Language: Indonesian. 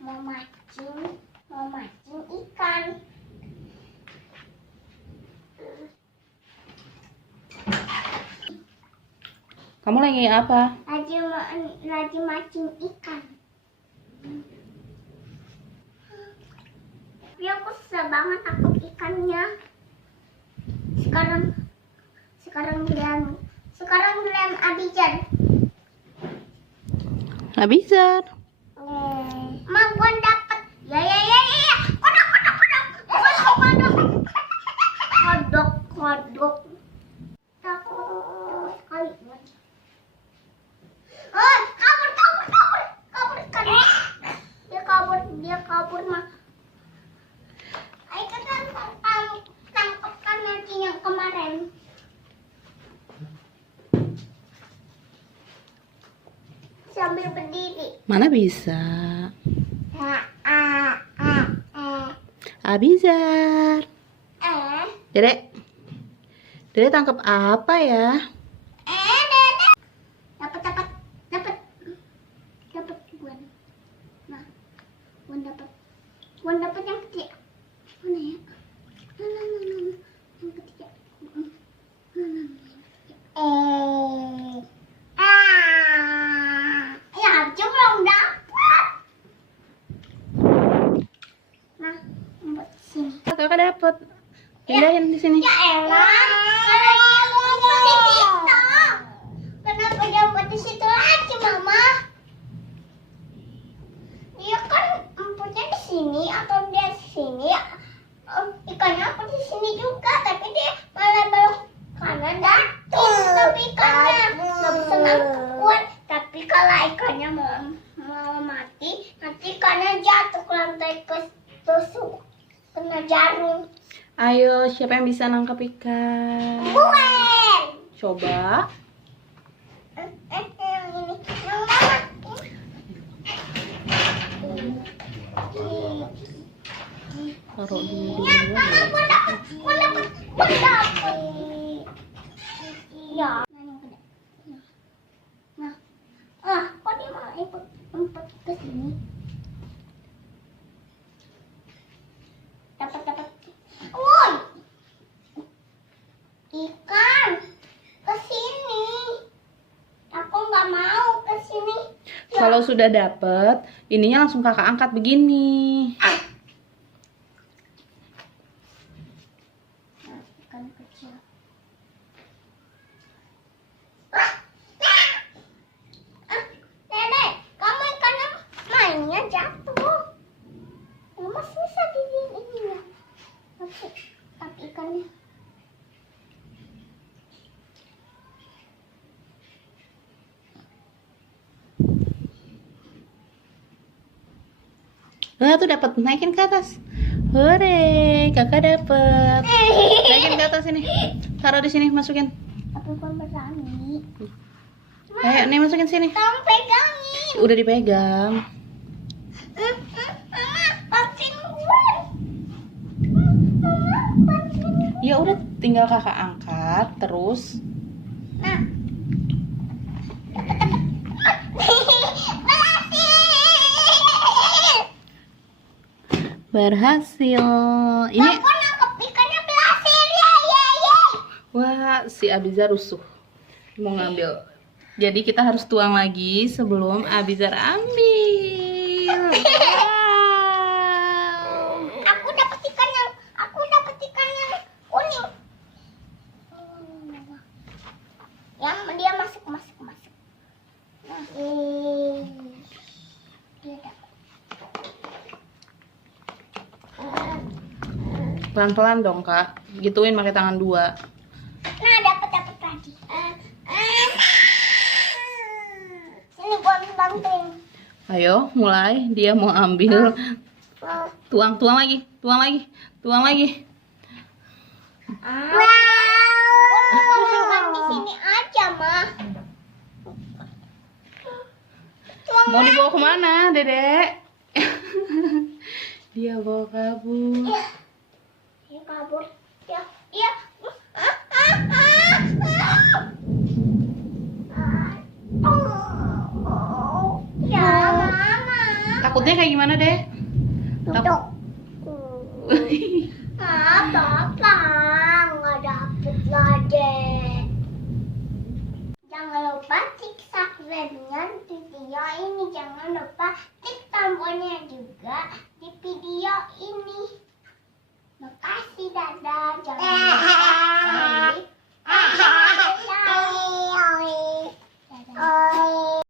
mau mancing ikan. Kamu lagi apa? Lagi mancing ikan. Tapi aku susah banget takut ikannya. Sekarang giliran Abizar. Abizar. Ma, gua dapet. Ya. Kodok. Takut sekali. Oh, kabur kan. Dia kabur mah. Ayo kita tangkap kan nanti yang kemarin. Sambil berdiri. Mana bisa? Abizar. Dedek tangkap apa ya? Dedek. Dapat Buan. Nah, Buan dapat yang kecil. Mana ya? Nah, yang ketiga. Ya, belum dapat. Nah, buat sini. Kakak dapet. Pindahin di sini. Ya elah, kalau dia ngumpet di situ. Kenapa dia ngumpet di situ aja, Mama? Dia kan ngumpetnya di sini atau dia di sini? Ikannya aku di sini juga, tapi dia malah belok kanan jatuh. Tapi ikannya nggak bisa nangkep. Tapi kalau ikannya mau mati, nanti ikannya jatuh ke lantai tusuk kena jarum. Ayo, siapa yang bisa nangkap ikan? Gue. Coba. Yang ini, yang mana? Taruh dulu. Ya, Mama, gue dapet. Ya. Nah, kok dia malah ikut ke sini? Dapat. Woi, ikan ke sini. Aku nggak mau ke sini. Kalau sudah dapet, ininya langsung kakak angkat begini. Ikan kecil. Nenek, kamu ikannya mainnya jatuh. Mama susah di ininya. Tapi ikannya. Wah, tuh dapat, naikin ke atas. Hore, kakak dapet. Naikin ke atas ini. Taruh di sini, masukin. Tapi bukan berani. Ayo, nih masukin sini. Kamu pegangin. Udah dipegang. Mama, bantuin gue. Mama, bantuin gue. Ya udah, tinggal kakak angkat terus. Nah. Berhasil. Ini Aku nangkep ikannya berhasil. Ye. wah, si Abizar rusuh. Mau ngambil. Jadi kita harus tuang lagi sebelum Abizar ambil. Wow. Aku dapat ikan yang kuning. Yang dia masuk. Nah, dia dapat. Pelan-pelan dong, Kak. Gituin pakai tangan dua. Nah, dapat tadi. Sini gua bantuin. Ayo, mulai. Dia mau ambil. Tuang lagi. Wow. Gua mau di sini aja, Mah. Mau dibawa kemana, Dedek? Dia bawa kabur. Dia kabur. Ya. Ya, Mama. Takutnya kayak gimana deh? Duduk. Papa, nggak dapet lagi. Jangan lupa klik subscribe-nya di video ini. Jangan lupa klik tombolnya juga di video ini. Makasih, dadah. Jangan lupa